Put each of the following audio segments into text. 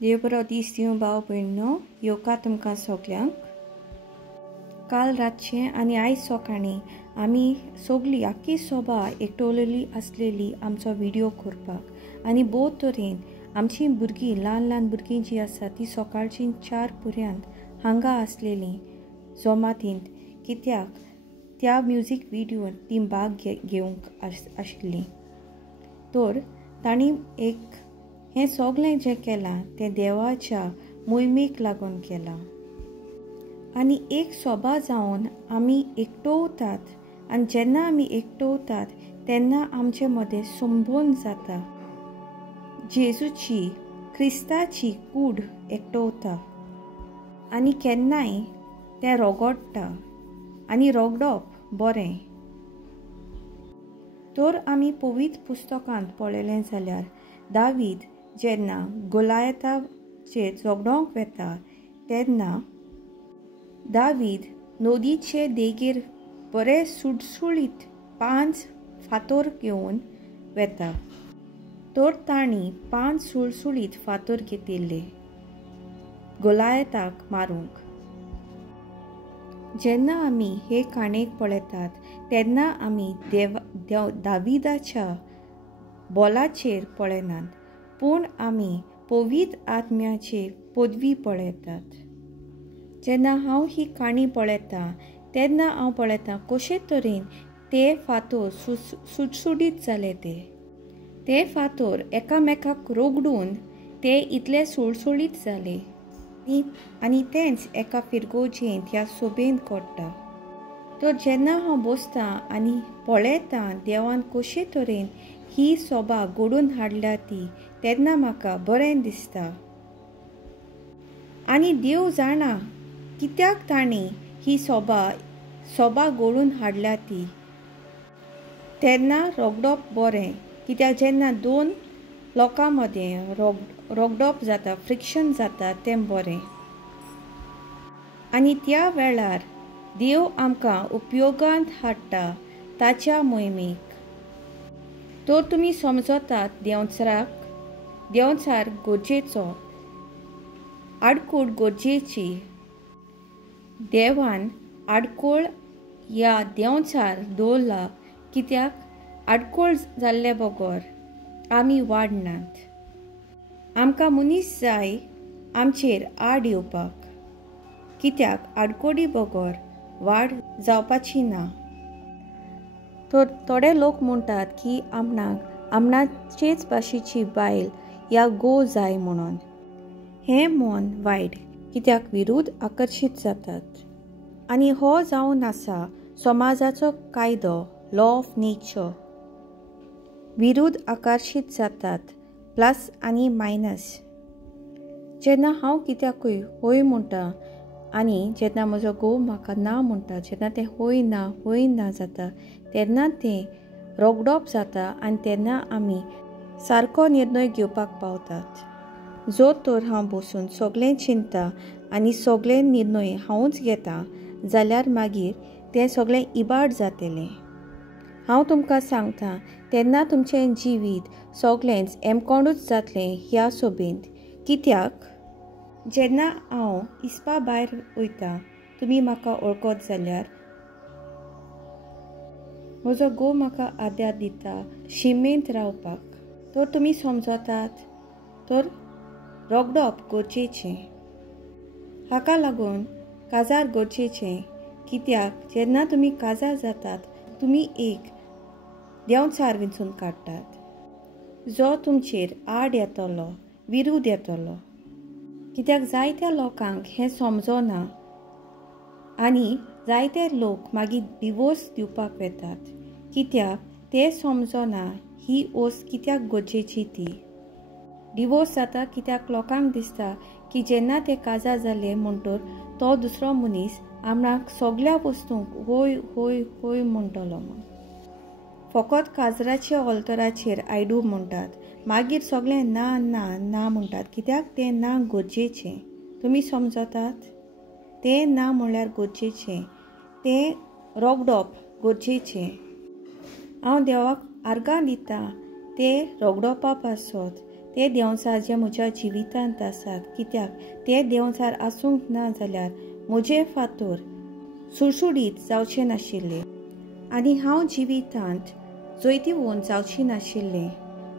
देव बरो दीस दिवं भाव भयणो येवका तुमकां सगल्यांक। काल रातचें आनी आयज सकाळीं आमी सगळीं आख्खी सभा एकठवलेली आसलेली आमचो व्हिडिओ करपाक आनी बोथ तरेन आमची भुरगीं ल्हान ल्हान भुरगीं जीं आसा तीं सकाळचीं 4 पर्यंत हांगा आसलेलीं जमातींत, कित्याक त्या म्युजीक व्हिडिओन तीं भाग घेवंक आशिल्लीं। तर तांणी हें सगळें जें केलां तें देवाच्या मोहिमेक लागून केलां आनी एक सभा जावन आमी एकठवतात आनी जेन्ना आमी एकठवतात तेन्ना आमचे मदें संबोध जाता, जेजूची क्रिस्ताची कूड एकठवता आनी केन्नाय तें रगडटा आनी रगडप बरें। तर आमी पवित्र पुस्तकांत पळयलें जाल्यार दावीद जेन्ना गोलायताचेर झगडोंक वेता तेन्ना दावीद नदीचे देगेर बरे सुटसुळीत 5 फातर घेवन वेता। तर तांणी 5 सुळसुळीत फातर घेतिल्ले गोलायताक मारूंक। जेन्ना आमी हे काणयेक पळयतात तेन्ना आमी दाविदाच्या बोलाचेर पळयनात, पूण आमी पवित्र आत्म्याचेर पदवी पळयतात। जेन्ना हांव ही काणी पळयतां तेन्ना हांव पळयतां कशे तरेन ते फातर सुटसुटीत जाले ते फातर एकामेकाक रगडून ते इतले सुळसुळीत जाले आनी तेंच एका फिरगोजेंत ह्या सभेंत घडटा। तर जेन्ना हांव बसतां आनी पळयतां देवान कशे तरेन ही सभा घडोवन हाडल्या ती तेन्ना म्हाका बरें दिसता आनी देव जाणा कित्याक तांणी ही सभा घडोवन हाडल्या ती। तेन्ना रगडप बरें, कित्याक जेन्ना 2 लोकां मदें रगडप जाता, फ्रिक्शन जाता तें बरें आनी त्या वेळार देव आमकां उपयोगांत हाडटा ताच्या मोहिमेक। तर तुमी समजतात देंवचार गरजेचो, आडकूड गरजेची। देवान आडकोळ ह्या देंवचार दवरला, कित्याक आडकोळ जाल्ले बगर आमी वाडनात। आमकां मनीस जाय आमचेर आड येवपाक, कित्याक आडकोडी बगर वाड जावपाची ना। तर थोडे लोक म्हणटात की आमनाचेच भाशेची बायल ह्या घोव जाय म्हणून। हें मन वायट, कित्याक विरुद्ध आकर्शीत जातात आनी हो जावन आसा समाजाचो कायदो, लॉ ऑफ नेचर। विरुद्ध आकर्शीत जातात, प्लस आनी मायनस। जेन्ना हांव कित्याकूय होय म्हणटा आनी जेन्ना म्हजो घोव म्हाका ना म्हणटा, जेन्ना तें होय ना जाता तेन्ना तें रगडप जाता आनी तेन्ना आमी सारको निर्णय घेवपाक पावतात। जो तर हांव बसून सगळें चिंता आनी सगळे निर्णय हांवूच घेतां जाल्यार मागीर तें सगळें इबाड जातलें। हांव तुमकां सांगतां तेन्ना तुमचें जिवीत सगळेंच एमकोंडूच जातलें ह्या सभेंत, कित्याक जेन्ना हांव हिसपा भायर वयतां तुमी म्हाका वळखत जाल्यार म्हजो घोव म्हाका आदार दिता शिमेंत रावपाक। तर तुमी समजतात, तर रगडप गरजेचें। हाका लागून काजार गरजेचें, कित्याक जेन्ना तुमी काजार जातात तुमी एक देंवचार वेंचून काडटात जो तुमचेर आड येतलो, विरुद्ध येतलो। कित्याक जायत्या लोकांक हें समजना आनी जायते लोक मागीर डिवोर्स दिवपाक वेतात, कित्याक ते समजना ही ओस कित्याक गरजेची ती। डिवोर्स जाता कित्याक लोकांक दिसता की जेन्ना ते काजार जाले म्हणटोर तो दुसरो मनीस आपणाक सगळ्या वस्तूंक होय होय होय म्हणटलो म्हूण। फकत काजराच्या ऑल्तराचेर आय डू म्हणटात, मागीर सगळें ना ना ना म्हणटात, कित्याक तें ना गरजेचें। तुमी समजतात, तें ना म्हणल्यार गरजेचें, तें रगडप गरजेचें। हांव देवाक आर्गां दितां तें रगडोवपा पासत, ते देंवचार जे म्हज्या जिवितांत आसात, कित्याक ते देंवचार आसूंक ना जाल्यार म्हजे फातर सुळसुळीत जावचें नाशिल्लें आनी हांव जिवितांत जैतिवंत जावची नाशिल्लें.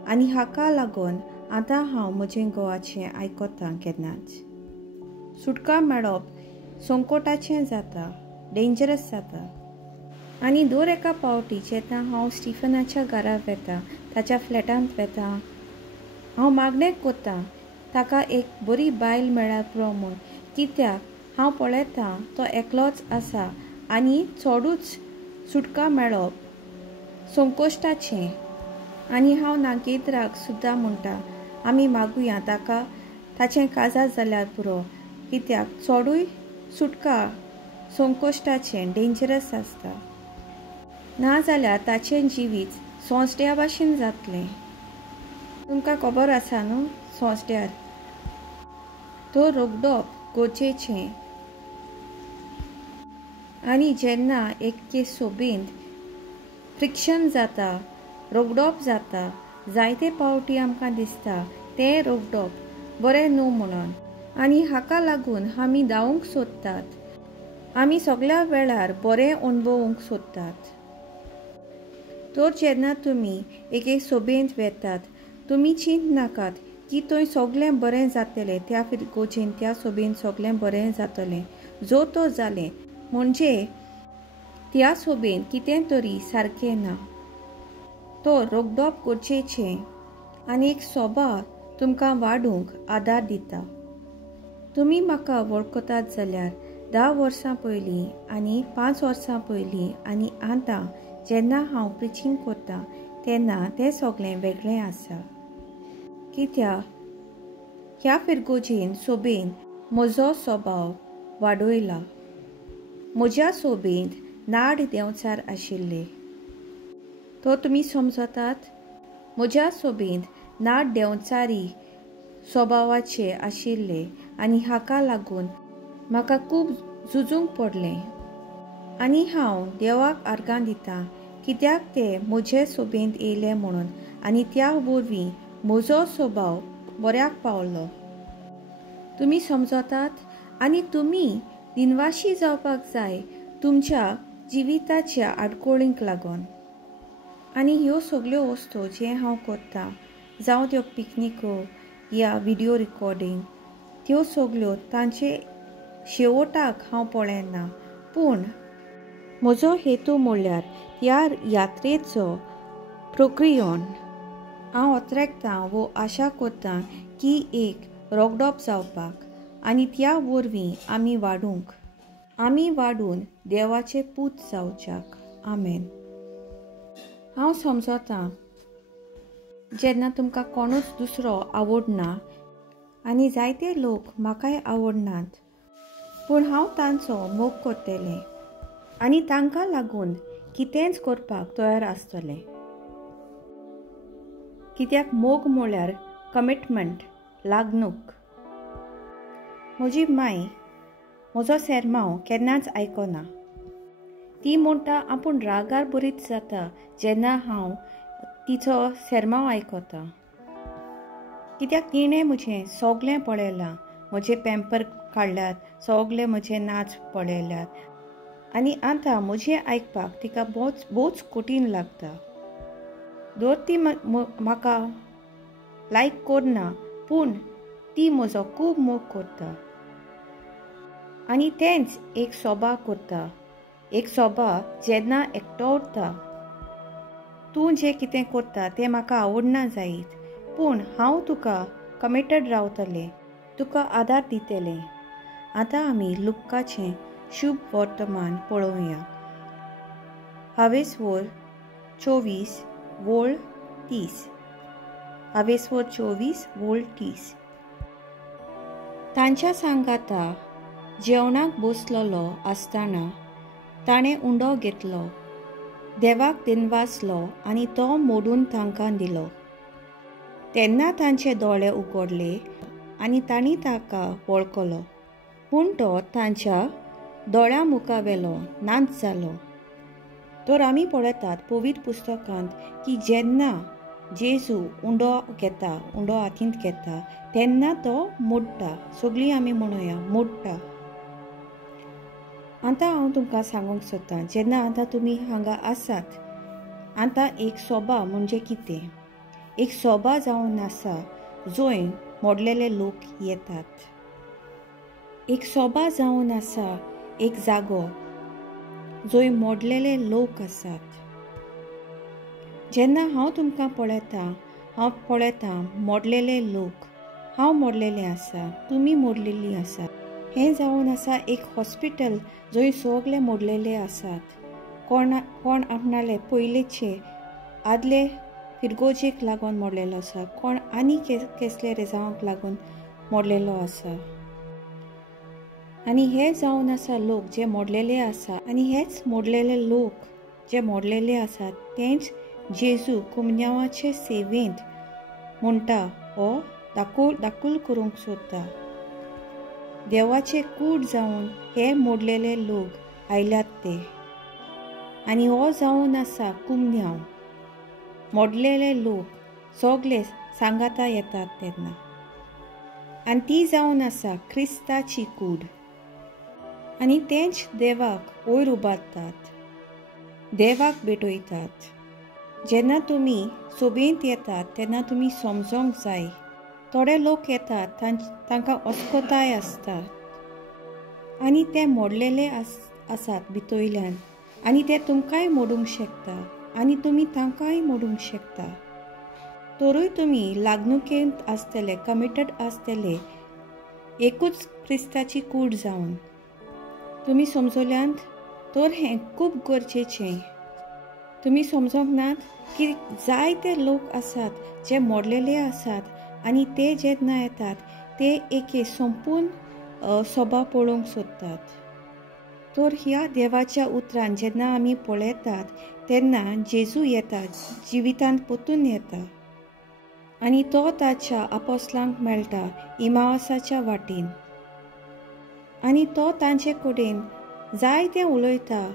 आनी हाका लागून आतां हांव म्हजें घोवाचें आयकतां केन्नाच. सुटका मेळप संकटाचें जाता, डेंजरस जाता. आनी दर एका पावटी जेन्ना हांव स्टिफनाच्या घरा वेतां, ताच्या फ्लॅटांत वेतां, हांव मागणें कोत्तां ताका एक बरी बायल मेळ्ळ्यार पुरो म्हूण, कित्याक हांव पळयतां तो एकलोच आसा आनी चडूच सुटका मेळप संकोश्टाचें. आनी हांव नागेंद्राक सुद्दां म्हणटा आमी मागुया ताका ताचें काजार जाल्यार पुरो, कित्याक चडूय सुटका संकोश्टाचें डेंजरस आसता. नाजाल्यार ताचें जिवीत सोंसड्या भाशेन जातलें. तुमकां खबर आसा न्हू सोंसड्यार तो रोगडोप गरजेचें. आनी जेन्ना एके सोबेंत फ्रिक्शन जाता, रोगडोप जाता, जायते पावटी आमकां दिसता तें रोगडोप बरें न्हू म्हणून. आनी हाका लागून आमी धांवूंक सोदतात. आमी सगळ्या वेळार बरें अणभवूंक सोदतात. तर जेन्ना तुमी एके सोबेंत वेतात, तुमी चिंत नाकात की थंय सगळें बरें जातलें, त्या फिरकोचेन त्या सोबेन सगळें बरें जातलें. जो तो जालें म्हणजे त्या सोबेन कितें तरी सारकें ना. तो रोगडोप गरजेचें आनी एक सोबा तुमकां वाडूंक आदार दिता. तुमी म्हाका वळखतात जाल्यार 10 वर्सां पयलीं आनी 5 वर्सां पयलीं आनी आतां जेन्ना हांव प्रिचींग करतां तेन्ना तें सगळें वेगळें आसा. कित्याक ह्या फिरगोजेन सोबेन म्हजो स्वभाव वाडयला. म्हज्या सोबेंत नाड देंवचार आशिल्ले. तो तुमी समजतात? म्हज्या सोबेंत नाड देंवचारी स्वभावाचे आशिल्ले आनी हाका लागून म्हाका खूब झुजूंक पडलें. आनी हांव देवाक आर्गां दितां कित्याक ते म्हजे सोबेंत येयले म्हणून आनी त्या वरवीं म्हजो स्वभाव बऱ्याक पावलो. तुमी समजतात? आनी तुमी दिनवाशी जावपाक जाय तुमच्या जिविताच्या आडकोळींक लागून. आनी ह्यो सगळ्यो वस्तू जे हांव करतां, जावं त्यो पिकनिको या व्हिडिओ रिकॉर्डिंग, त्यो सगळ्यो तांचे शेवटाक हांव पळयना. पूण म्हजो हेतू म्हणल्यार ह्या यात्रेचो प्रक्रियेन हांव उतरकतां वो आशा करतां की एक रोगडोप जावपाक आनी त्या वरवीं आमी वाडून देवाचे पूत जावच्याक. आमेन. हांव समजतां जेन्ना तुमकां कोणूच दुसरो आवडना आनी जायते लोक म्हाकाय आवडनात, पूण हांव तांचो मोग करतलें आनी तांकां लागून कितेंच करपाक तयार आसतलें. कित्याक मोग म्हळ्यार कमिटमेंट, लागणूक. म्हजी माय म्हजो सेरमांव केन्नाच आयकना. ती म्हणटा आपूण रागार बरीत जाता जेन्ना हांव तिचो सेरमांव आयकतां. कित्याक तिणें म्हजें सगळें पळयलां, म्हजे पॅम्पर काडल्यात, सगळे म्हजे नाच पळयल्यात आनी आतां म्हजें आयकपाक तिका बोच कठीण लागता. जर ती म्हाका लायक करना, पूण ती म्हजो खूब मोग करता. आनी तेंच एक सोबा करता. एक सोबा जेन्ना एकटो उरता. तूं जें कितें करता तें म्हाका आवडना जायत, पूण हांव तुका कमिटेड रावतलें, तुका आदार दितलें. आतां आमी लुकाचें शुभ वर्तमान पळोवया. 24 वोळ 30. 24 वोळ 30. तांच्या सांगाता जेवणाक बसलोलो आसतना ताणें उंडो घेतलो, देवाक दिनवासलो आनी तो मोडून तांकां दिलो. तेन्ना तांचे दोळे उगडले आनी तांणी ताका वळखलो, पूण तो तांच्या दोळ्यां मुखावेलो नाच जालो. तर आमी पळयतात पवित्र पुस्तकांत की जेन्ना जेजू उंडो घेता, उंडो हातींत घेता, तेन्ना तो मोडटा. सगळीं आमी म्हणुया मोडटा. आतां हांव तुमकां सांगूंक सोदतां, जेन्ना आतां तुमी हांगा आसात, आतां एक सभा म्हणजे कितें? एक सभा जावन आसा जंय मोडलेले लोक येतात. एक सभा जावन आसा एक जागो जंय मोडलेले लोक आसात. जेन्ना हांव तुमकां पळयतां मोडलेले लोक, हांव मोडलेलें आसा, तुमी मोडलेलीं आसा. हें जावन आसा एक हॉस्पिटल जंय सगळे मोडलेले आसात. कोण आपणाले पयलींचे आदले फिरगोजेक लागून मोडलेलो आसा, कोण आनी कसले रिजांवाक लागून मोडलेलो आसा. आनी हे जावन आसा लोक जे मोडलेले आसा, आनी हेच मोडलेले लोक जे मोडलेले आसात तेंच जेजू कुमन्यांवाचे सेवेंत म्हणटा हो दाखूल करूंक सोदता. देवाचे कूड जावन हे मोडलेले लोक आयल्यात ते. आनी हो जावन आसा कुमन्यांव. मोडलेले लोक सगळे सांगाता येतात तेन्ना. आनी ती जावन आसा क्रिस्ताची कूड. आनी तेंच देवाक वयर उबारतात, देवाक भेटयतात. जेन्ना तुमी सोबेंत येतात तेन्ना तुमी समजोंक जाय, थोडे लोक येतात तांकां अस्कोताय आसता आनी ते मोडलेले आसात भितरल्यान, आनी ते तुमकांय मोडूंक शकता आनी तुमी तांकांय मोडूंक शकता. तरूय तुमी लागणुकेंत आसतले, कमिटेड आसतले एकूच क्रिस्ताची कूड जावन. तुमी समजल्यात तर हें खूब गरजेचें. तुमी समजोंक नात की जायते लोक आसात जे मोडलेले आसात आनी ते जेन्ना येतात ते एके संपून सभा पळोवंक सोदतात. तर ह्या देवाच्या उतरान जेन्ना आमी पळयतात तेन्ना जेजू येता, जिवितांत परतून येता आनी तो ताच्या आपोस्तलांक मेळटा इमावासाच्या वाटेन. आनी तो तांचे कडेन जायतें उलयता,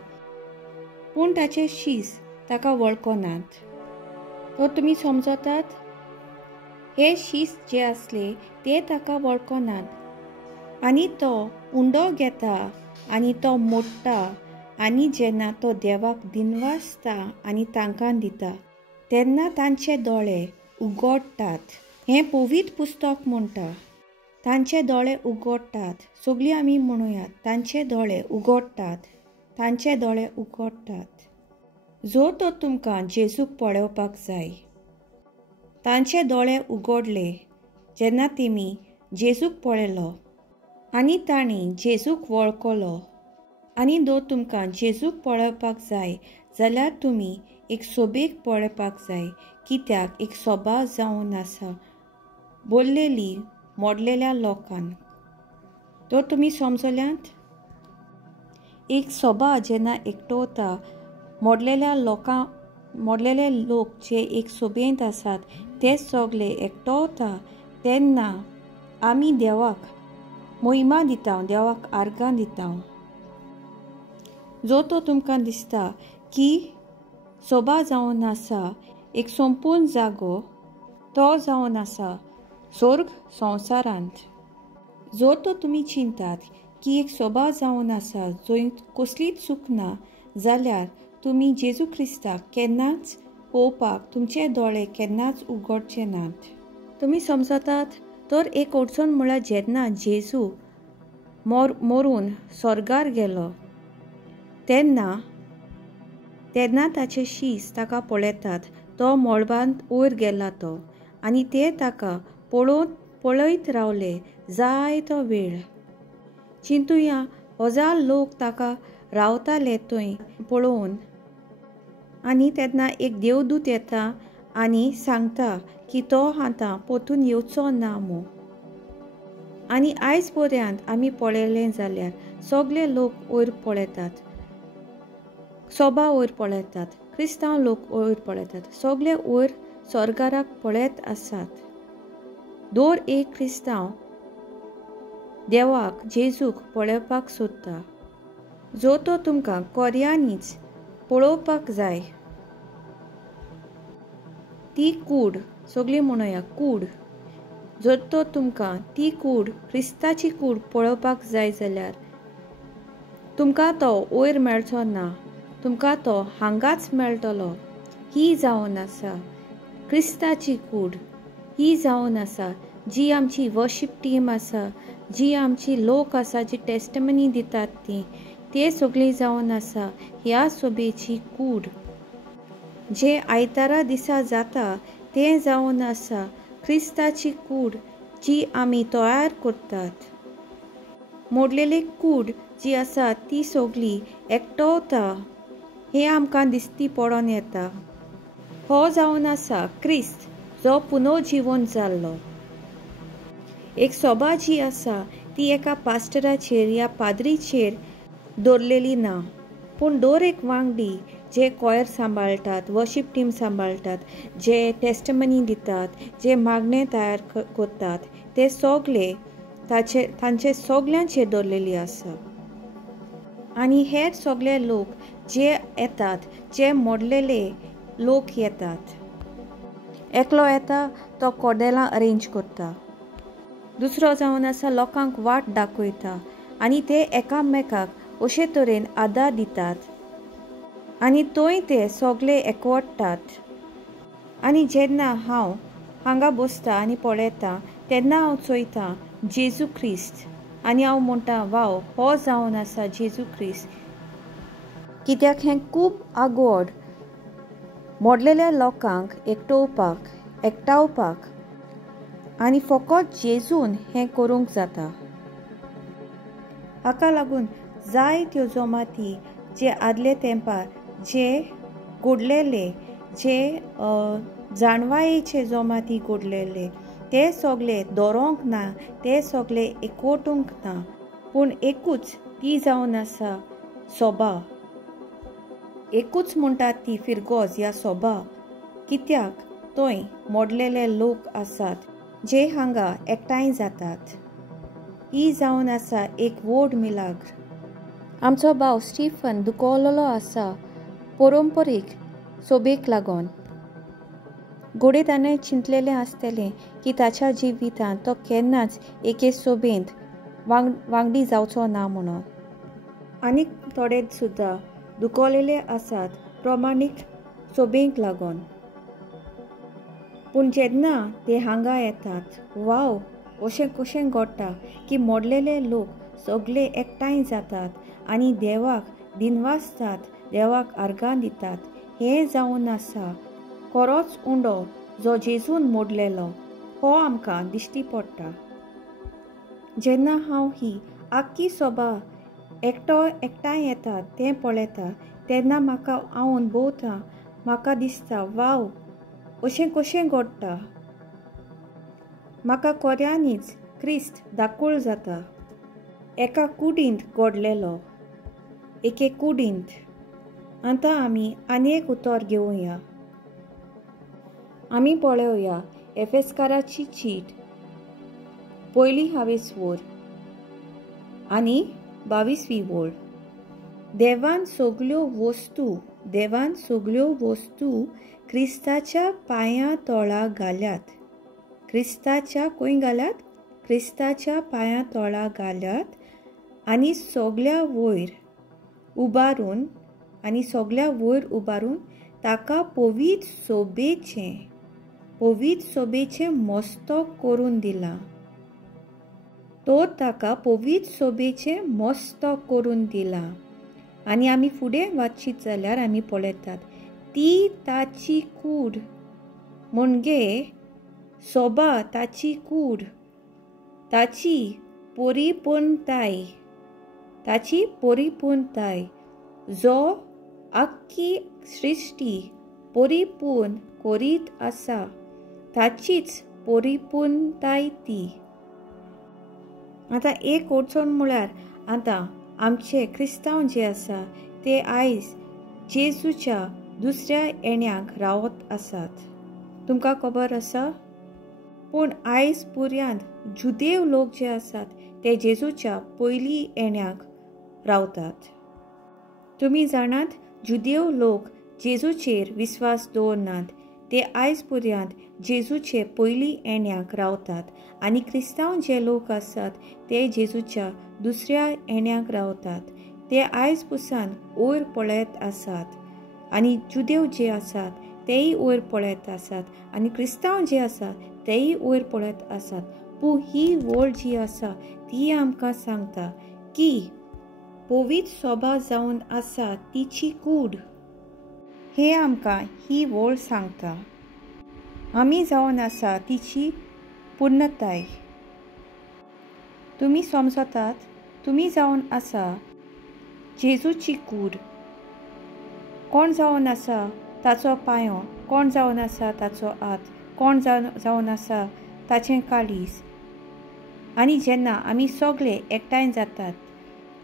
पूण ताचे शीस ताका वळखनात. तो तुमी समजतात, हे शीस जे आसले ते ताका वळखनात आनी तो उंडो घेता आनी तो मोडटा. आनी जेन्ना तो देवाक दिनवासता आनी तांकां दिता तेन्ना तांचे दोळे उगडटात. हें पवित्र पुस्तक म्हणटा, तांचे दोळे उगडटात. सगळीं आमी म्हणुयात तांचे दोळे उगडटात, तांचे दोळे उगडटात. जो तो तुमकां जेजूक पळोवपाक जाय. तांचे दोळे उगडले जेन्ना तेमी जेजूक पळयलो आनी तांणी जेजूक वळखलो. आनी जो तुमकां जेजूक पळोवपाक जाय जाल्यार तुमी एक सोबेक पळोवपाक जाय, कित्याक एक सभा जावन आसा बोल्लेली मोडलेल्या लोकांक. तर तुमी समजल्यात, एक सभा जेन्ना एकटवता मोडलेले लोक जे एक सोबेंत आसात ते सगळे एकटवता तेन्ना आमी देवाक महिमा दिता, देवाक आर्गां दिता. जो तो तुमकां दिसता की सभा जावन आसा एक संपूर्ण जागो, तो जावन आसा स्वर्ग संवसारांत. जो तो तुमी चिंतात की एक सभा जावन आसा जंय कसलीच चूक ना, जाल्यार तुमी जेजू क्रिस्ताक केन्नाच पळोवपाक तुमचे दोळे केन्नाच उगडचे नात. तुमी समजतात, तर एक अडचण म्हळ्यार जेन्ना जेजू मरून स्वर्गार गेलो तेन्ना ताचे शीस ताका पळयतात. तो मळबांत वयर गेला तो आनी ते ताका पळयत रावले जायतो वेळ. चिंतुया, हजार लोक ताका रावताले थंय पळोवन. आनी तेन्ना एक देवदूत येता आनी सांगता की तो आतां परतून येवचो ना म्हूण. आनी आयज पर्यंत आमी पळयलें जाल्यार सगळे लोक वयर पळयतात, सभा वयर पळयतात, क्रिस्तांव लोक वयर पळयतात, सगळे वयर स्वर्गाराक पळयत आसात. दर एक क्रिस्तांव देवाक जेजूक पळोवपाक सोदता. जो तो तुमकां कोऱ्यांनीच पळोवपाक जाय. ती कूड सगळी म्हणूया कूड जर तो तुमकां ती कूड क्रिस्ताची कूड पळोवपाक जाय जाल्यार तुमकां तो वयर मेळचो ना, तुमकां तो हांगाच मेळटलो. ही जावन आसा क्रिस्ताची कूड. ही जावन आसा जी आमची वर्शीप टीम आसा, जी आमची लोक आसा जी टेस्टमनी दितात ती, ते सगळी जावन आसा ह्या सोबेची कूड. जे आयतारा दिसा जाता तें जावन आसा क्रिस्ताची कूड जी आमी तयार करतात. मोडलेली कूड जी आसा ती सगळी एकटवता हें आमकां दिसती पडोन येता. हो जावन आसा क्रिस्त जो पुनर्जीवन जाल्लो. एक सोबा जी आसा ती एका पास्टराचेर या पाद्रीचेर दवरलेली ना, पूण दर एक वांगडी जे कॉयर सांबाळटात, वर्शीप टीम सांबाळटात, जे टेस्टमनी दितात, जे मागणे तयार करतात, ते सगळे तांचे सगळ्यांचेर दवरलेली आसा. आनी हेर सगळे लोक जे येतात, जे मोडलेले लोक येतात, एकलो येता तो कोदेलां अरेंज करता, दुसरो जावन आसा लोकांक वाट दाखयता आनी ते एकामेकाक अशे तरेन आदार दितात. आनी थंय ते सगळे एकवटतात. आनी जेन्ना हांव हांगा बसता आनी पळयता तेन्ना हांव चोयतां जेजू क्रिस्त आनी हांव म्हणटा वाव हो जावन आसा जेजू क्रिस्त. कित्याक हें खूब आगोड मोडलेल्या लोकांक एकटावपाक आनी फकत जेजून हें करूंक जाता. हाका लागून जायत्यो जमाती जे आदले तेंपार जे घडलेले, जे जाणवायेचे जमाती घडलेले, ते सगळे दवरोंक ना, ते सगळे एकवटूंक ना, पूण एकूच ती जावन आसा सोबा. एकूच म्हणटात ती फिरगोज ह्या सोबा. कित्याक थंय मोडलेले लोक आसात जे हांगा एकठांय जातात. ही जावन आसा एक व्हड मिलाग्र. आमचो भाव स्टीफन दुखवलेलो आसा परंपरीक सोबेक लागून. घोडे ताणें चिंतलेलें आसतलें की ताच्या जिवितांत तो केन्नाच एके सोबेंत वांगडी जावचो ना म्हणून. आनीक थोडे सुद्दां दुखवलेले आसात प्रमाणीक सोबेक लागून. पूण जेन्ना ते हांगा येतात, वाव अशें कशें घडटा की मोडलेले लोक सगळे एकठांय जातात आनी देवाक दिनवासतात, देवाक आर्गां दितात. हें जावन आसा खरोच उंडो जो जेजून मोडलेलो हो आमकां दिश्टी पडटा. जेन्ना हांव ही आख्खी सोबा एकठांय येतात तें पळयता तेन्ना म्हाका हांव भोंवता, म्हाका दिसता वाव अशें कशें घडटा. म्हाका खऱ्यांनीच क्रिस्त दाखोळ जाता. एका कुडींत घडलेलो, एके कुडींत. आतां आमी आनी एक उतर घेवया. आमी पळोवया एफेसकाराची चीट 1 आनी 22 वळ. देवान सगळ्यो वस्तू क्रिस्ताच्या पांयां तळा घाल्यात. क्रिस्ताच्या खंय घाल्यात? क्रिस्ताच्या पांयां तळा घाल्यात आनी सगळ्या वयर उबारून ताका पवित्र सोबेचें मस्तक करून दिला. तो ताका पवित्र सोबेचें मस्तक करून दिला. आनी आमी फुडें वाचीत जाल्यार आमी पळयतात ती ताची कूड म्हणजे सोबा ताची कूड, ताची परिपूर्णताय जो आख्खी सृश्टी परिपूर्ण करीत आसा ताचीच परिपूर्णताय ती. आतां एक अडचण म्हळ्यार आतां आमचे क्रिस्तांव जे आसा ते आयज जेजूच्या दुसऱ्या येण्याक रावत आसात. तुमकां खबर आसा? पूण आयज पर्यंत जुदेव लोक जे आसात ते जेजूच्या पयली येण्याक रावतात. तुमी जाणात जुदेव लोक जेजूचेर विस्वास दवरनात. ते आयज पर्यंत जेजूचे पयली येण्याक रावतात आनी क्रिस्तांव जे लोक आसात ते जेजूच्या दुसऱ्या येण्याक रावतात. ते आयज पुसान वयर पळयत आसात आनी जुदेव जे आसात तेय वयर पळयत आसात आनी क्रिस्तांव जे आसात तेय वयर पळयत आसात. पूण ही वळ जी आसा ती आमकां सांगता की पवित्र सभा जावन आसा तिची कूड. हे आमकां ही वळ सांगता. आमी जावन आसा तिची पूर्णताय. तुमी समजतात, तुमी जावन आसा जेजूची कूड. कोण जावन आसा ताचो पांयो, कोण जावन आसा ताचो हात, कोण जावन आसा ताचें काळीज. आनी जेन्ना आमी सगळे एकठांय जातात,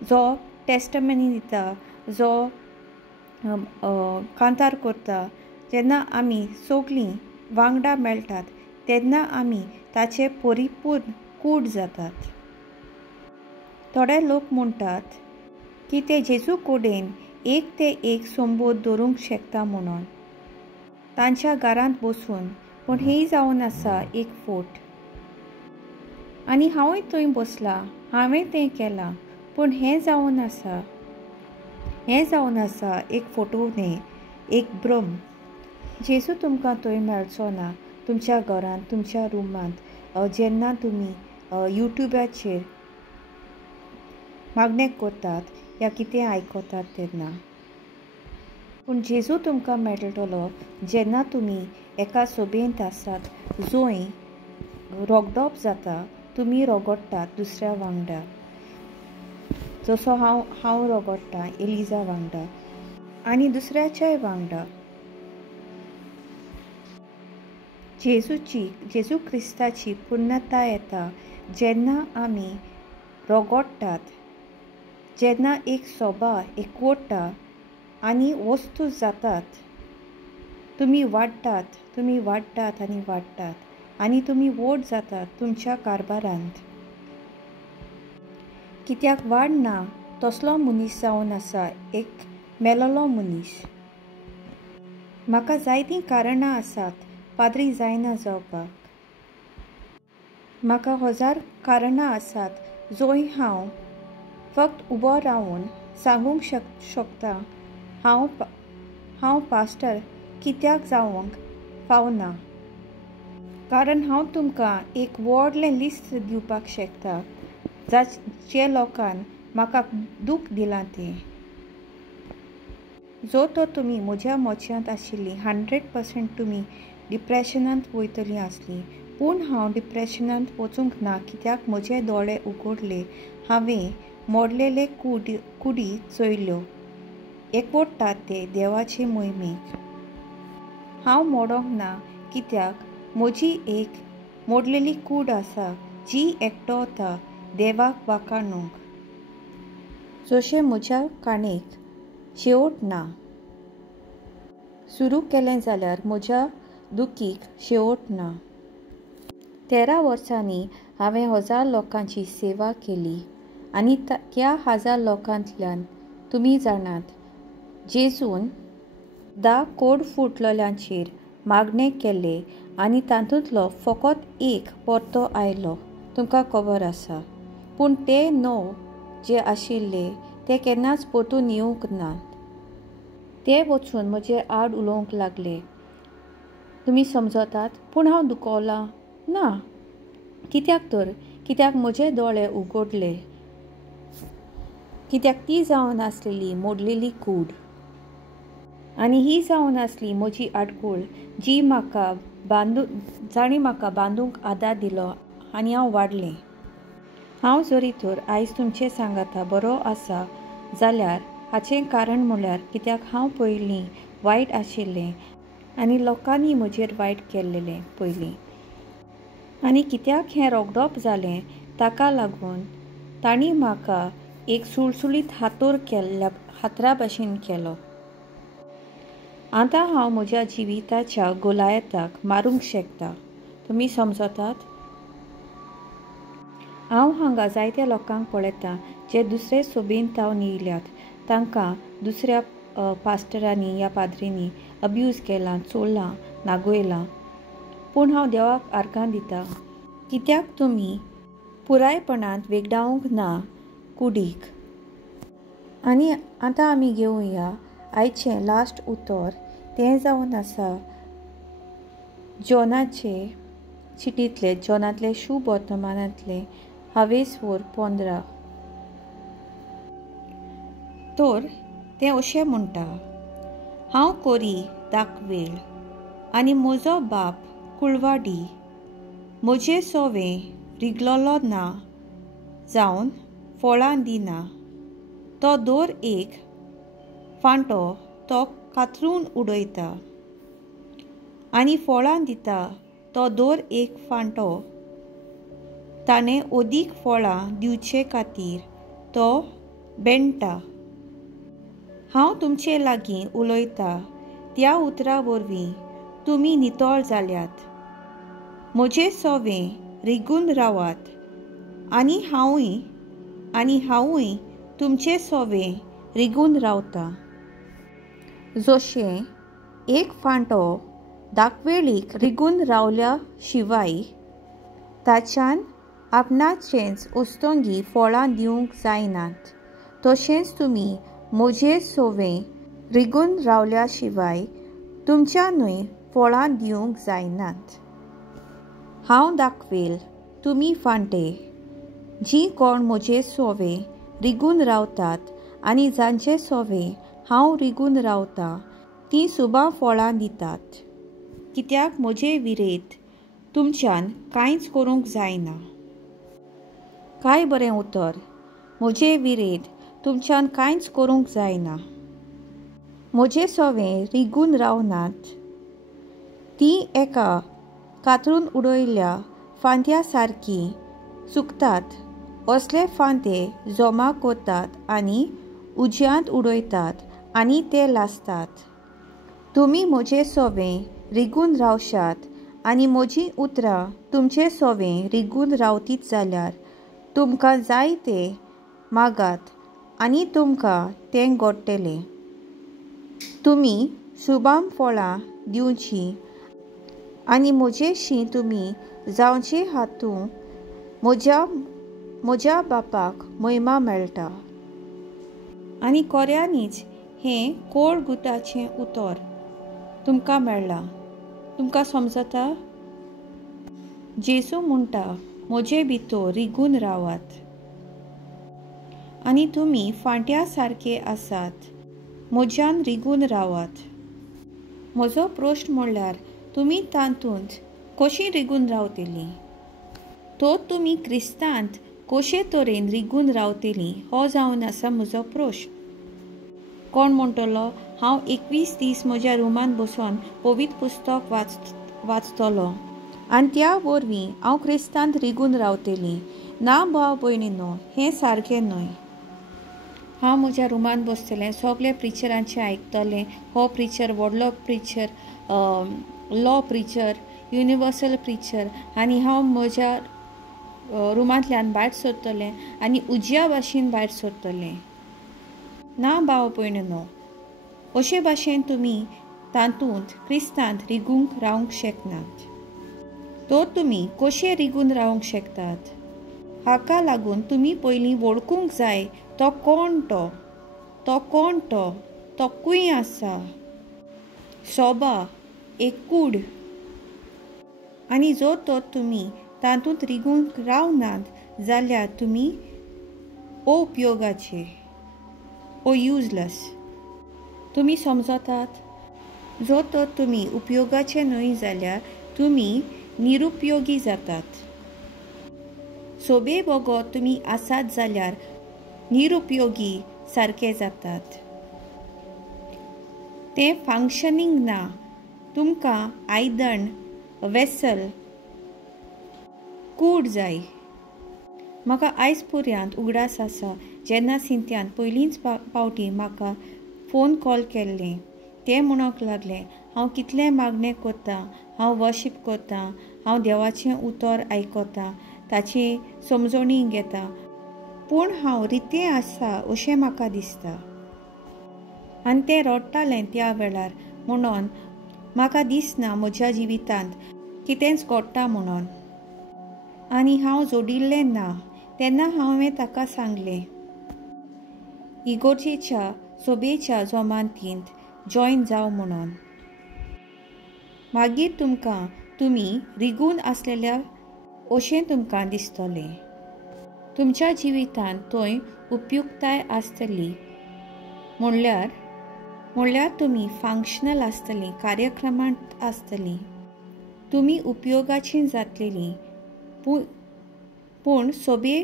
जो टेस्टमनी दिता, जो कांतार करता, जेन्ना आमी सगळीं वांगडा मेळटात तेन्ना आमी ताचे परिपूर्ण कूड जातात. थोडे लोक म्हणटात की ते जेजू कडेन एक ते एक संबोध दवरूंक शकता म्हणून तांच्या घरांत बसून. पूण हें जावन आसा एक फोट. आनी हांवूय थंय बसलां, हांवें तें केलां. पूण हें जावन आसा एक फोटो न्ही, एक भ्रम. जेजू तुमकां थंय मेळचो ना तुमच्या घरांत, तुमच्या रुमांत. जेन्ना तुमी युट्यूबाचेर मागणें करतात या कितें आयकतात तेन्ना. पूण जेजू तुमकां मेळटलो जेन्ना तुमी एका सभेंत आसात, जंय रोगडोप जाता, तुमी रगडटात दुसऱ्या वांगडा. जसो हांव रगडटां एलिजा वांगडा आनी दुसऱ्याच्याय वांगडा. जेजू क्रिस्ताची पूर्णताय येता जेन्ना आमी रगडटात, जेन्ना एक सभा एकवटा आनी वस्तू जातात. तुमी वाडटात आनी वाडटात आनी तुमी व्हड जातात तुमच्या कारबारांत. कित्याक वाडना तसलो मनीस जावन आसा एक मेलोलो मनीस. म्हाका जायतीं कारणां आसात पाद्री जायना जावपाक. म्हाका 1000 कारणां आसात जंय हांव फक्त उबो रावन सांगूंक शकता हांव पास्टर कित्याक जावंक फावना. कारण हांव तुमकां एक व्हडलें लिस्ट दिवपाक शकता जे लोकान म्हाका दूख दिलां तें. जो तो तुमी म्हज्या मोच्यांत आशिल्लीं 100% तुमी डिप्रेशनांत वयतलीं आसलीं. पूण हांव डिप्रेशनांत वचूंक ना कित्याक म्हजे दोळे उगडले. हांवें मोडलेले कुडी चोयल्यो. एकवटात ते देवाचे मोहिमेक. हांव मोडोंक ना कित्याक म्हजी एक मोडलेली कूड आसा जी एकटोता देवाक वाखाणूंक. जशें म्हज्या काणयेक शेवट ना. सुरू केलें जाल्यार म्हज्या दुखीक शेवट ना. 13 वर्सांनी हांवें 1000 लोकांची सेवा केली आनी त्या 1000 लोकांतल्यान तुमी जाणात जेजून 10 कोड फुटलेल्यांचेर मागणें केले आनी तातूंतलो फकत एक परतो आयलो. तुमकां खबर आसा. पूण ते 9 जे आशिल्ले ते केन्नाच परतून येवंक नात. ते वचून म्हजे आड उलोवंक लागले. तुमी समजतात. पूण हांव दुखवलां ना. कित्याक म्हजे दोळे उगडले. कित्याक ती जावन आसलेली मोडलेली कूड आनी ही जावन आसली म्हजी आडकूळ जी जाणी म्हाका बांदूंक आदार दिलो आनी हांव वाडलें. हांव जरी तर आयज तुमचे सांगाता बरो आसा जाल्यार हाचें कारण म्हणल्यार कित्याक हांव पयलीं वायट आशिल्लें आनी लोकांनी म्हजेर वायट केल्लें पयलीं. आनी कित्याक हें रोगडोप जालें ताका लागून तांणी म्हाका एक सुळसुळीत हातरा भाशेन केलो. आतां हांव म्हज्या जिविताच्या गोलायताक मारूंक शकता. तुमी समजतात. हांव हांगा जायत्या लोकांक पळयतां जे दुसरे सोबेन तावन येयल्यात. तांकां दुसऱ्या पास्टरांनी या पाद्रींनी अब्यूज केलां, चोडलां. नागोयलां, पूण हांव देवाक आर्गां दितां, कित्याक तुमी पुरायपणांत वेगडावंक ना कुडीक. आनी आतां आमी घेवया आयचें लास्ट उतर. तें जावन आसा जॉनाचे चिटींतले, जॉनांतले शुभ वर्तमानांतले 22:15. तर तें अशें म्हणटा, हांव कोरी दाखवेल आनी म्हजो बाप कुळवाडी. म्हजें सोवें रिगलोलो ना जावन फळां दिना. तो दर एक फांटो तो कातरून उडयता आनी फळां दिता तो दर एक फांटो ताणें ओदीक फळां दिवचे खातीर तो बेंडटा. हांव तुमचे लागीं उलयतां त्या उतरा वरवीं तुमी नितळ जाल्यात. म्हजें सोवें रिगून रावात आनी हांवूय तुमचें सोवें रिगून रावतां. जशें एक फांटो दाखवेळीक रिगून रावल्या शिवाय ताच्यान आपणाचेंच ओस्तोंगी फळां दिवंक जायनात, तशेंच तुमी म्हजें सोवें रिगून रावल्या शिवाय तुमच्यानूय फळां दिवंक जायनात. हांव दाखवेल, तुमी फांटे. जीं कोण म्हजें सोवें रिगून रावतात आनी जांचें सोवें हांव रिगून रावतां तीं सुबां फळां दितात, कित्याक म्हजे विरेंत तुमच्यान कांयच करूंक जायना. काय बरें उतर. म्हजे विरेंत तुमच्यान कांयच करूंक जायना. म्हजें सोवें रिगून रावनात. तीं एका कातरून उडयल्ल्या फांत्या सारकीं सुकतात. असले फांते जमा करतात आनी उज्यांत उडयतात आनी ते लासतात. तुमी म्हजें सोवें रिगून रावशात आनी म्हजीं उतरां तुमचें सोवें रिगून रावतीत जाल्यार तुमकां जाय तें मागात आनी तुमकां तें घडटलें. तुमी शुभां फळां दिवचीं आनी म्हजेशीं तुमी जावचें हातूंत म्हज्या बापाक महिमा मेळटा. आनी खऱ्यांनीच हें कोळगुटाचें उतर तुमकां मेळ्ळां. तुमकां समजता? जेजू म्हणटा, म्हजे भितर रिगून रावात आनी तुमी फांट्या सारके आसात. म्हज्यान रिगून रावात. म्हजो प्रश्न म्हणल्यार तुमी तातूंत कशीं रिगून रावतलीं? तो तुमी क्रिस्तांत कशे तरेन रिगून रावतलीं हो जावन आसा म्हजो प्रश्न. कोण म्हणटलो, हांव 21 दीस म्हज्या रुमान बसून पवित्र पुस्तक वाचतलो आनी त्या वरवीं हांव क्रिस्तांत रिगून रावतलीं. ना भाव भयणीनो, हें सारकें न्हय. हांव म्हज्या रुमान बसतलें, सगळे प्रिचरांचें आयकतलें. हो प्रिचर व्हडलो preacher, law preacher, universal preacher, आनी हांव म्हज्या रुमांतल्यान भायर सरतलें आनी उज्या भाशेन भायर सरतलें. ना भाव भयणीनो, अशे भाशेन तुमी तातूंत क्रिस्तांत रिगूंक रावंक शकनात. तो तुमी कशे रिगून रावंक शकतात? हाका लागून तुमी पयलीं वळखूंक जाय तो कोण तो खूंय आसा. सोबा एक कूड. आनी जर तर तुमी तातूंत रिगूंक रावनात जाल्यार तुमी उपयोगाचे, युजलेस. तुमी समजतात? जर तर तुमी उपयोगाचे न्हय जाल्यार तुमी निरुपयोगी जातात. सोबे बगत तुमी आसात जाल्यार निरुपयोगी सारके जातात. तें फंक्शनींग ना. तुमकां आयदन, वेसल, कूड जाय. म्हाका आयज पर्यंत उगडास आसा जेन्ना सिंत्यान पयलींच पावटी म्हाका फोन कॉल केल्लें. तें म्हणूंक लागलें, हांव कितलें मागणें करतां, हांव वर्शीप करतां, हांव देवाचें उतर आयकतां, ताची समजणी घेतां, पूण हांव रितें आसा अशें म्हाका दिसता. आनी तें रडटालें त्या वेळार. म्हणून म्हाका दिसना म्हज्या जिवितांत कितेंच घडटा म्हणून, आनी हांव जोडिल्लें ना. तेन्ना हांवें ताका सांगलें, इगोर्जेच्या सोबेच्या जमातींत जॉयन जाव म्हणून. मागीर तुमी रिगून आसलेल्या अशें तुमकां दिसतलें. तुमच्या जिवितांत थंय उपयुक्ताय आसतली. म्हणल्यार तुमी फंक्शनल आसतलीं, कार्यक्रमांत आसतलीं. तुमी उपयोगाचीं जातलेलीं. पूण सोबे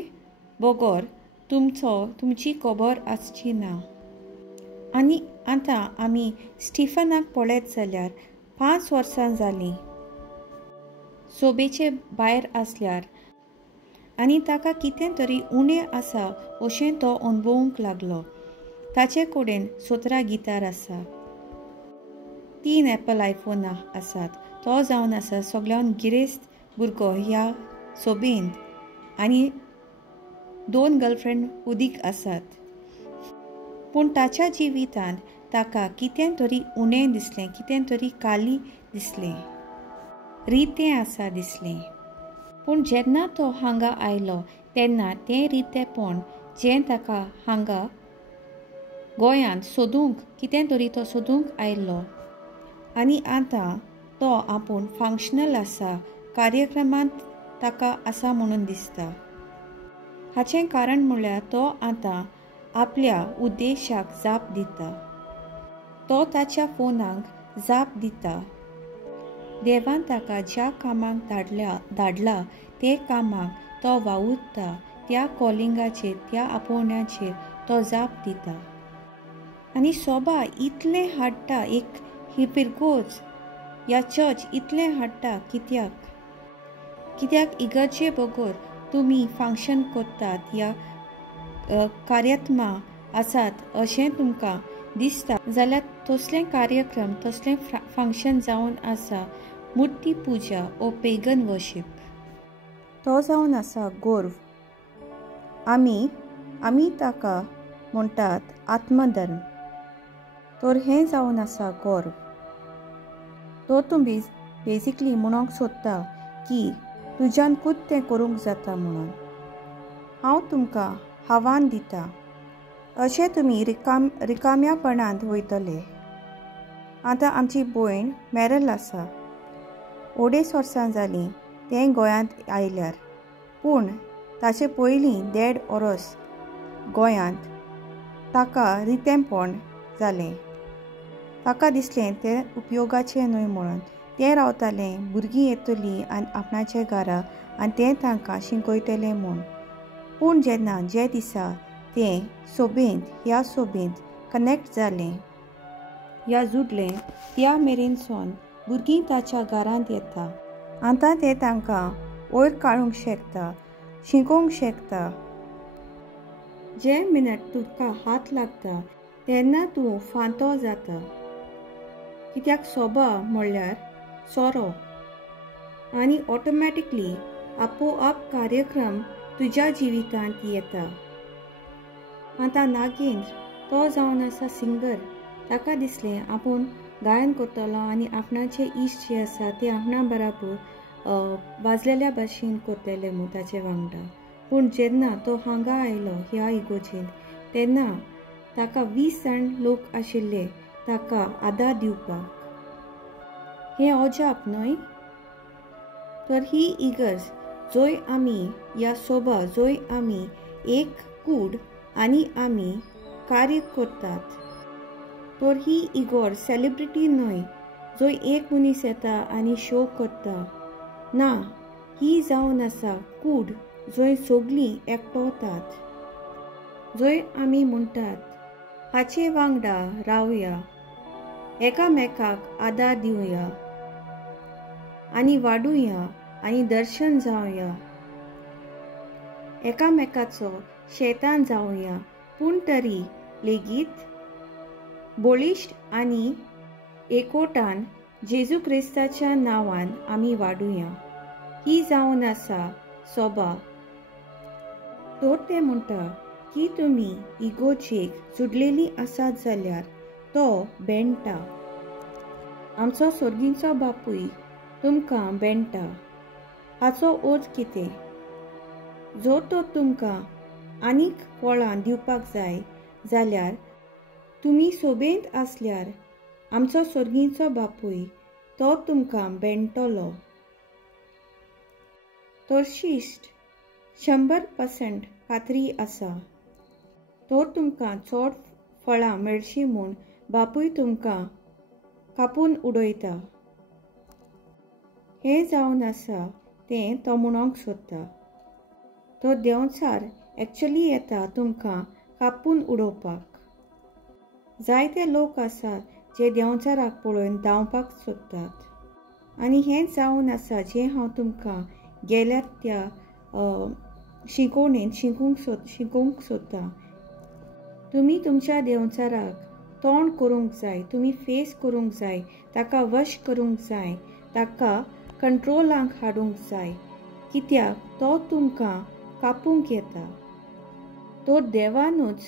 बगोर तुमची खबर आसची ना. आनी आतां आमी स्टिफनाक पळयत जाल्यार 5 वर्सां जालीं सोबेचे भायर आसल्यार, आनी ताका कितें तरी उणें आसा अशें तो अणभवूंक लागलो. ताचे कडेन 17 गिटार आसा, 3 ऍपल आयफोनां आसात. तो जावन आसा सगळ्यान गिरेस्त भुरगो ह्या सोबेंत, आनी 2 गर्लफ्रेंड उदीक आसात. पूण ताच्या जिवितांत ताका कितें तरी उणें दिसलें, कितें तरी खाली दिसलें, रितें आसा दिसलें. पूण जेन्ना तो हांगा आयलो तेन्ना तें रितेंपण जें ताका हांगा गोंयांत कितें तरी तो सोदूंक आयल्लो, आनी आतां तो आपूण फंक्शनल आसा, कार्यक्रमांत ताका आसा म्हणून दिसता. हाचें कारण म्हणल्यार तो आतां आपल्या उद्देशाक जाप दिता. तो ताच्या फोनाक जाप दिता. देवान ताका ज्या कामाक धाडला ते कामाक तो वावुरता. त्या कॉलिंगाचेर, त्या आपोवण्याचेर तो जाप दिता. आनी सोबा इतलें हाडटा, ही पिरगोज ह्या चर्च इतलें हाडटा. कित्याक इगर्जे बगोर तुमी फंक्शन करतात या कार्यात्मा आसात अशें तुमकां दिसता जाल्यार तसलें कार्यक्रम, तसलें फंक्शन जावन आसा मुर्ती पुजा ओ पेगन वर्शीप. तो जावन आसा गोर्व. आमी ताका म्हणटात आत्मधर्म. तर हें जावन आसा गोर्व. तो तुमी बेजिकली म्हणूंक सोदता की तुज्यान खूद तें करूंक जाता म्हणून. हांव तुमकां आव्हान दिता, अशें तुमी रिकाम्यापणांत वयतले. आतां आमची भयण मॅरल आसा. 2.5 वर्सां जालीं तें गोंयांत आयल्यार. पूण ताचे पयलीं 1.5 वर्स गोंयांत ताका रितेंपण जालें. ताका दिसलें तें उपयोगाचें न्हय म्हणून. तें रावतालें, भुरगीं येतलीं आनी आपणाच्या घरा आनी तें तांकां शिकयतलें म्हूण. पूण जे दिसा तें ह्या सोबेंत कनेक्ट जालें, ह्या जुडलें, त्या मेरेन सावन भुरगीं ताच्या घरांत येता. आतां तें तांकां वयर काडूंक शेकता, शिकोवंक शेकता. जे मिनट तुका हात लागता तेन्ना तूं फांतो जाता. कित्याक सोबा म्हणल्यार सोरो, आनी ऑटोमॅटिकली आपोआप कार्यक्रम तुज्या जिवितांत येता. आतां नागेंद्र तो जावन आसा सिंगर. ताका दिसलें आपूण गायन करतलो आनी आपणाचे इश्ट जे आसा ते आपणा बराबर वाजलेल्या भाशेन करतले म्हूण ताचे वांगडा. पूण जेन्ना तो हांगा आयलो ह्या इगोजेन तेन्ना ताका 20 जाण लोक आशिल्ले ताका आदार दिवपाक. हें अजाप न्हय? तर ही इगर्ज जंय आमी ह्या सोबा, जंय आमी एक कूड आनी आमी कार्य करतात, तर ही इगोर सेलिब्रिटी न्हय जंय एक मनीस येता आनी शो करता. ना, ही जावन आसा कूड जंय सगळीं एकठांवतात. जंय आमी म्हणटात हाचे वांगडा रावया, एकामेकाक आदार दिवया आनी वाडुया आनी दर्शन जावया, एकामेकाचो शेतान जावया. पूण तरी लेगीत बोळिश्ट आनी एकोटान जेजू क्रिस्ताच्या नांवान आमी वाडुया. ही जावन आसा सोबा. तर ते म्हणटा की तुमी इगोचेक जुडलेलीं आसात जाल्यार तो बेंटा. आमचो सोर्गींचो बापूय तुमकां भेंटा हाचो अर्थ कितें? जर तो तुमकां आनीक फळां दिवपाक जाय जाल्यार तुमी सोबेत आसल्यार आमचो सोर्गींचो बापूय तो तुमकां भेंटतलो. तोरशिश्ट 100% खात्री आसा. तो तुमकां चड फळां मेळची म्हूण बापूय तुमकां कापून उडयता. हें जावन आसा तें तो म्हणूंक सोदता. तो देंवचार एक्चुअली येता तुमकां कापून उडोवपाक. जायते लोक आसात जे देंवचाराक पळोवन धांवपाक सोदतात आनी हें जावन आसा जें हांव तुमकां गेल्या त्या शिकवणेंत शिकोवंक सोदतां. तुमी तुमच्या देंवचाराक तोंड करूंक जाय, तुमी फेस करूंक जाय, ताका वश करूंक जाय, ताका कंट्रोलांक हाडूंक जाय, कित्याक तो तुमकां कापूंक येता. तो देवानूच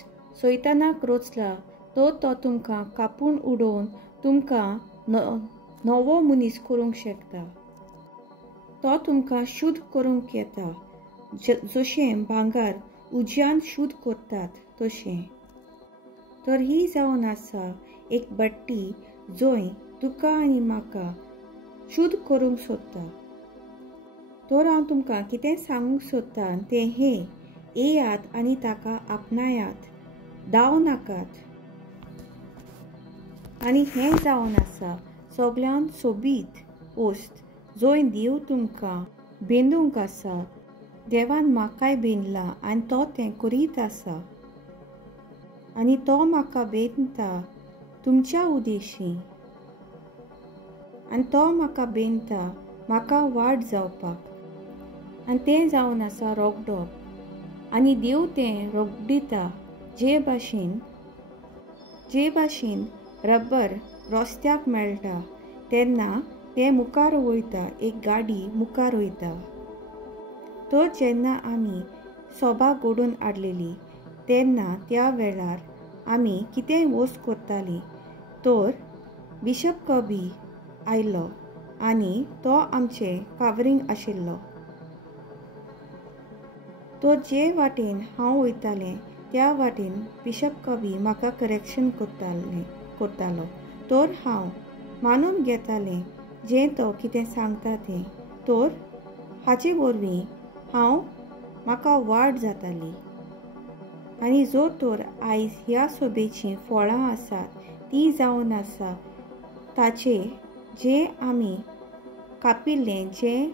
सैतानाक रोचला तो तुमकां कापून उडोवन तुमकां नवो मनीस करूंक शकता. तो तुमकां शुद्ध करूंक येता जशें भांगर उज्यान शुद्ध करतात तशें. तर ही जावन आसा एक बट्टी जंय तुका आनी म्हाका शुद्ध करूंक सोदता. तर हांव तुमकां कितें सांगूंक सोदतां तें हें, येयात आनी ताका आपणायात, धांव नाकात. आनी हें जावन आसा सगळ्यान सोबीत वस्त जंय देव तुमकां बेंदूंक आसा. देवान म्हाकाय बेंदला आनी तो तें करीत आसा आनी तो म्हाका बेंदता तुमच्या उद्देशीं आनी तो म्हाका बेंदता म्हाका वाड जावपाक. आनी तें जावन आसा रोगडोप आनी देव तें रोगडिता जे भाशेन रब्बर रस्त्याक मेळटा तेन्ना तें मुखार वयता, एक गाडी मुखार वयता. तर जेन्ना आमी सोबा घडोवन हाडलेली तेन्ना त्या वेळार आमी कितेंय वस्त करतालीं तर बिशप कबी आयलो आनी तो आमचें कावरींग आशिल्लो. तो जे वाटेन हांव वयतालें त्या वाटेन बिशप कबी म्हाका करेक्शन करतालो. तर हांव मानून घेतालें जें तो कितें सांगता तें. तर हाचे वरवीं म्हाका वाड जाताली. आनी जर तर आयज ह्या सोबेचीं फळां आसात ती जावन आसा ताचें जें आमी कापिल्लें, जें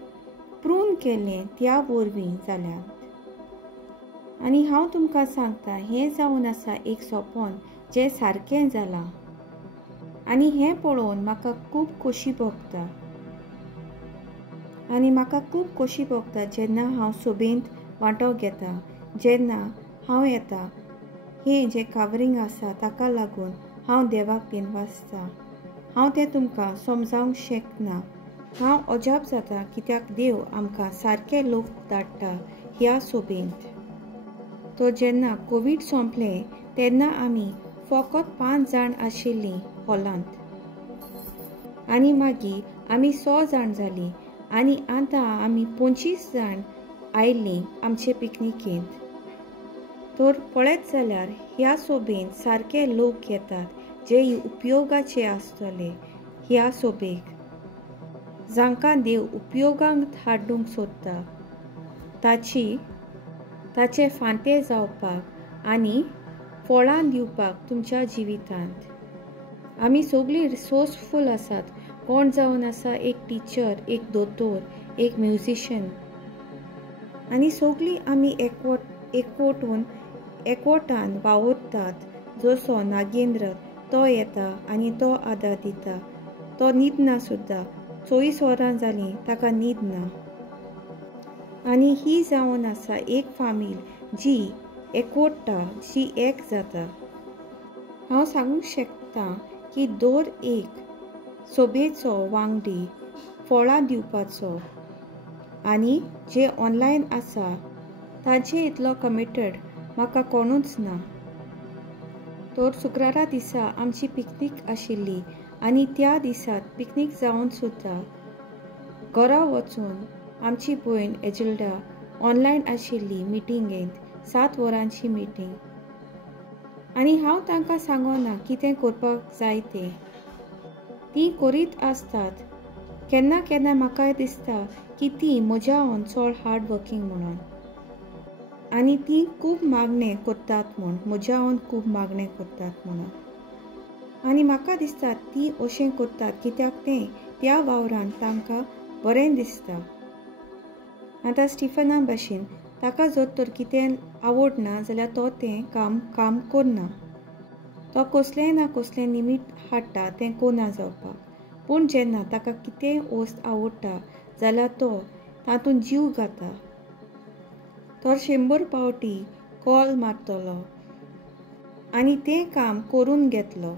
प्रून केल्लें त्या वरवीं जाल्यात. आनी हांव तुमकां सांगतां हें जावन आसा एक सोंपण जें सारकें जालां. आनी हें पळोवन म्हाका खूब खोशी भोगता. आनी म्हाका खूब खोशी भोगता जेन्ना हांव सोबेंत वांटो घेता, जेन्ना हांव येता. हें जें कावरींग आसा ताका लागून हांव देवाक बीन वाचतां. हांव तें तुमकां समजावंक शकना. हांव अजाप जाता कित्याक देव आमकां सारके लोक धाडटा ह्या सोबेंत. तो जेन्ना कोवीड सोंपलें तेन्ना आमी फकत 5 जाण आशिल्लीं हॉलांत आनी मागीर आमी 6 जाण जालीं आनी आतां आमी 25 जाण आयिल्लीं आमचे पिकनिकेंत. तर पळयत जाल्यार ह्या सोबेंत सारके लोक येतात जे उपयोगाचे आसतले ह्या सोबेक, जांकां देव उपयोगांत हाडूंक सोदता ताचे फांते जावपाक आनी फळां दिवपाक तुमच्या जिवितांत. आमी सगळीं रिसोर्सफूल आसात. कोण जावन आसा एक टिचर, एक दोतोर, एक म्युजिशियन आनी सगळीं आमी एकवटान वावुरतात. जसो नागेंद्र तो येता आनी तो आदार दिता. तो न्हिदना सुद्दां, 24 वरां जालीं ताका न्हीद ना. आनी ही जावन आसा एक फामील जी एकवटा, जी एक जाता. हांव सांगूंक शकतां की दर एक सोबेचो वांगडी फळां दिवपाचो आनी जे ऑनलायन आसा तांचे इतलो कमिटेड म्हाका कोणूच ना. तर शुक्रारा दिसा आमची पिकनीक आशिल्ली आनी त्या दिसात पिकनीक जावन सुद्दां घरा वचून आमची भयण एजिल्डा ऑनलायन आशिल्ली मिटिंगेंत 7 वरांची मिटींग आनी हांव तांकां सांगना कितें करपाक जाय तें ती करीत आसतात. केन्ना केन्ना म्हाका दिसता की ती म्हज्यावन चड हार्ड वर्कींग म्हणून आनी ती खूब मागणें करतात म्हज्यावन खूब मागणें करतात म्हणून आनी म्हाका दिसता ती अशें करतात कित्याक तें त्या वावरान तांकां बरें दिसता. आतां स्टिफना भाशेन ताका जर तर कितें आवडना जाल्यार तो तें काम करना. तो कसलेंय ना कसलें निमीत हाडटा तें कोना जावपाक. पूण जेन्ना ताका कितेंय वस्त आवडटा जाल्यार तो तातूंत जीव घाता. तो 100 फावटी कॉल मारतलो आनी तें काम करून घेतलो.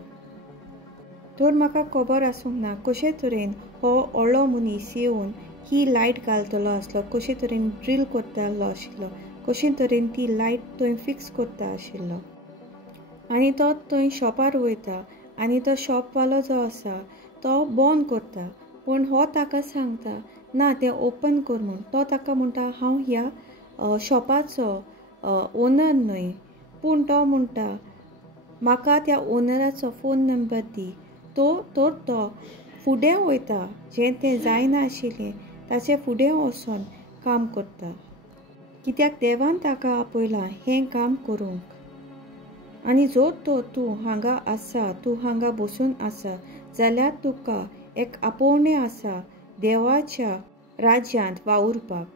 तर म्हाका खबर आसूंक ना कशे तरेन हो व्हडलो मनीस येवन ही लायट घालतलो आसलो, कशे तरेन ड्रील करतालो आशिल्लो, कशे तरेन ती लायट थंय फिक्स करता आशिल्लो. आनी तो थंय शॉपार वयता आनी तो शॉपवालो जो आसा तो बंद करता. पूण हो ताका सांगता ना तें ओपन कर म्हूण. तो ताका म्हणटा हांव ह्या शॉपाचो ओनर न्हय. पूण तो म्हणटा म्हाका त्या ओनराचो फोन नंबर दी. तो फुडें वयता जें तें जायना आशिल्लें ताचे फुडें वचून काम करता कित्याक देवान ताका आपयलां हें काम करूंक. आनी जर तर तूं हांगा आसा, तूं हांगा बसून आसा जाल्यार तुका एक आपोवणें आसा देवाच्या राज्यांत वावुरपाक.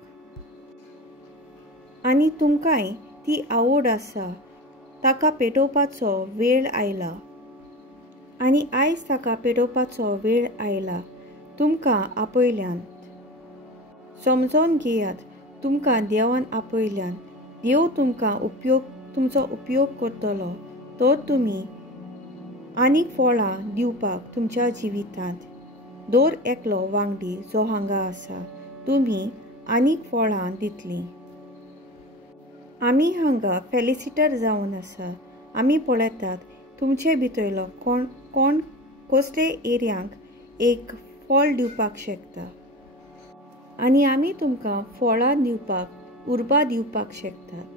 आनी तुमकांय ती आवड आसा. ताका पेटोवपाचो वेळ आयला आनी आयज ताका पेटोवपाचो वेळ आयला. तुमकां आपयल्यान समजून घेयात तुमकां देवान आपयल्यान. देव तुमचो उपयोग करतलो तर तुमी आनीक फळां दिवपाक तुमच्या जिवितांत. दर एकलो वांगडी जो हांगा आसा तुमी आनीक फळां दितलीं. आमी हांगा फेलिसिटर जावन आसा. आमी पळयतात तुमचे भितरलो कोण कसले एरियांक एक फळ दिवपाक शकता आनी आमी तुमकां फळां दिवपाक उर्बा दिवपाक शकतात.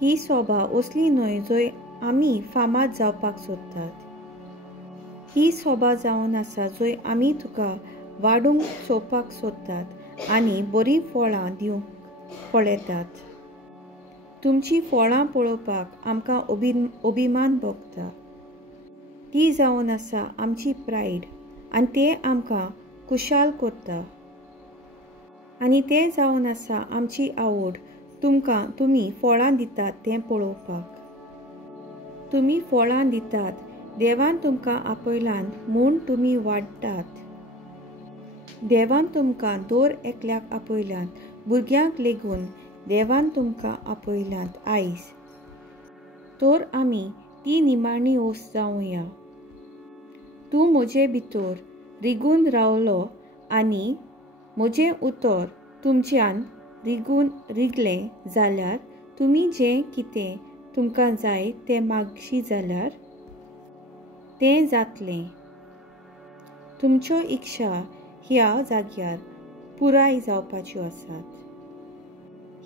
ही सभा असली न्हय जंय आमी फामाद जावपाक सोदतात. ही सभा जावन आसा जंय आमी तुका वाडूंक चोवपाक सोदतात आनी बरीं फळां दिवंक पळयतात. तुमची फळां पळोवपाक आमकां अभिमान भोगता. ती जावन आसा आमची प्रायड आनी तें आमकां खुशाल करता. आनी तें जावन आसा आमची आवड तुमी फळां दितात तें पळोवपाक. तुमी फळां दितात. देवान तुमकां आपयलां म्हूण तुमी वाडटात. देवान तुमकां दर एकल्याक आपयल्यान. भुरग्यांक लेगून देवान तुमकां आपयल्यात आयज. तर आमी ती निमाणी वस्त जावया. तूं म्हजे भितर रिगून रावलो आनी म्हजें उतर तुमच्यान रिगलें जाल्यार तुमी जें कितें तुमकां जाय तें मागशी जाल्यार तें जातलें. तुमच्यो इच्छा ह्या जाग्यार पुराय जावपाच्यो आसात.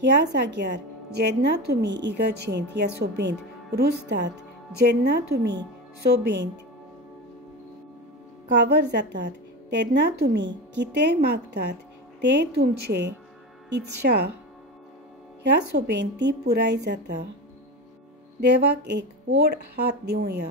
ह्या जाग्यार जेन्ना तुमी इगर्जेंत ह्या सोबेंत रुजतात, जेन्ना तुमी सोबेंत कावर जातात तेन्ना तुमी कितें मागतात तें तुमचे इच्छा ह्या सोबेन ती पुराय जाता. देवाक एक व्हड हात दिवया.